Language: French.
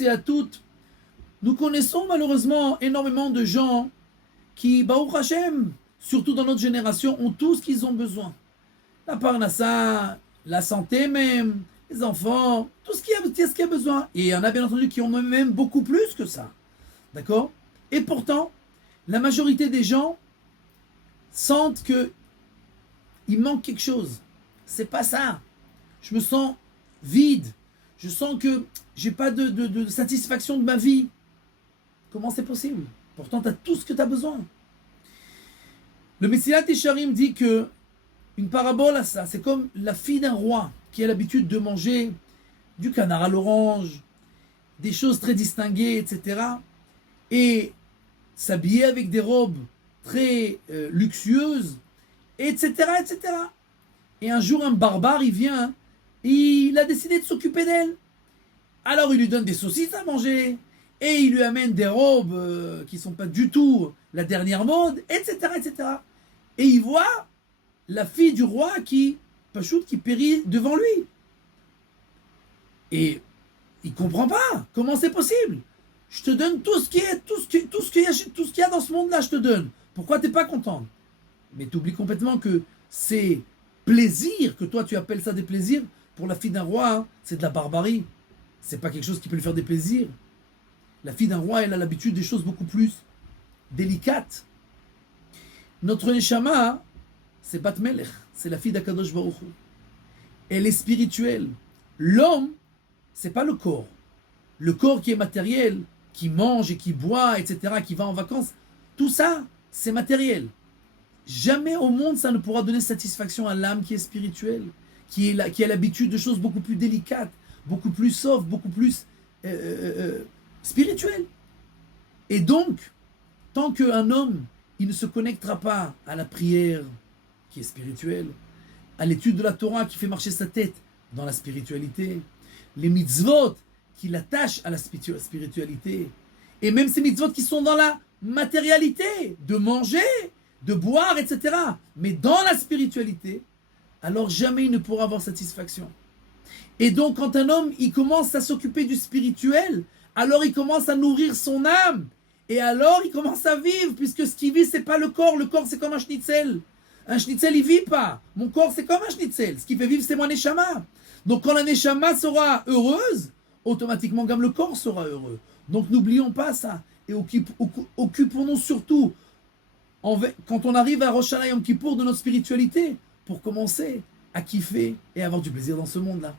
Et à toutes, nous connaissons malheureusement énormément de gens qui, Baruch Hashem, surtout dans notre génération, ont tout ce qu'ils ont besoin. La parnassa, la santé même, les enfants, tout ce qu'il y a besoin. Et il y en a bien entendu qui ont même beaucoup plus que ça. D'accord? Et pourtant, la majorité des gens sentent que il manque quelque chose. C'est pas ça. Je me sens vide. Je sens que j'ai pas de satisfaction de ma vie. Comment c'est possible? Pourtant, tu as tout ce que tu as besoin. Le Messilat Yesharim dit que une parabole à ça, c'est comme la fille d'un roi qui a l'habitude de manger du canard à l'orange, des choses très distinguées, etc. Et s'habiller avec des robes très luxueuses, etc., etc. Et un jour, un barbare, il vient, il a décidé de s'occuper d'elle. Alors il lui donne des saucisses à manger, et il lui amène des robes qui ne sont pas du tout la dernière mode, etc., etc. Et il voit la fille du roi qui périt devant lui. Et il ne comprend pas. Comment c'est possible? Je te donne tout ce qu'il y a dans ce monde-là, je te donne. Pourquoi tu n'es pas content? Mais tu oublies complètement que ces plaisirs, que toi tu appelles ça des plaisirs, pour la fille d'un roi, hein, c'est de la barbarie. C'est pas quelque chose qui peut lui faire des plaisirs. La fille d'un roi, elle a l'habitude des choses beaucoup plus délicates. Notre Neshama, hein, c'est Bat Melech, c'est la fille d'Akadosh Baruch Hu. Elle est spirituelle. L'homme, c'est pas le corps. Le corps qui est matériel, qui mange et qui boit, etc., qui va en vacances, tout ça, c'est matériel. Jamais au monde ça ne pourra donner satisfaction à l'âme qui est spirituelle, qui a l'habitude de choses beaucoup plus délicates, beaucoup plus soft, beaucoup plus spirituelles. Et donc, tant qu'un homme, il ne se connectera pas à la prière qui est spirituelle, à l'étude de la Torah qui fait marcher sa tête dans la spiritualité, les mitzvot qui l'attachent à la spiritualité, et même ces mitzvot qui sont dans la matérialité, de manger, de boire, etc., mais dans la spiritualité, alors jamais il ne pourra avoir satisfaction. Et donc quand un homme, il commence à s'occuper du spirituel, alors il commence à nourrir son âme, et alors il commence à vivre, puisque ce qui vit, c'est pas le corps c'est comme un schnitzel. Un schnitzel, il vit pas. Mon corps, c'est comme un schnitzel. Ce qui fait vivre, c'est mon neshama. Donc quand la neshama sera heureuse, automatiquement, comme le corps sera heureux. Donc n'oublions pas ça. Et occupons-nous surtout, quand on arrive à Rosh Hashanah Yom Kippour, de notre spiritualité, pour commencer à kiffer et avoir du plaisir dans ce monde-là.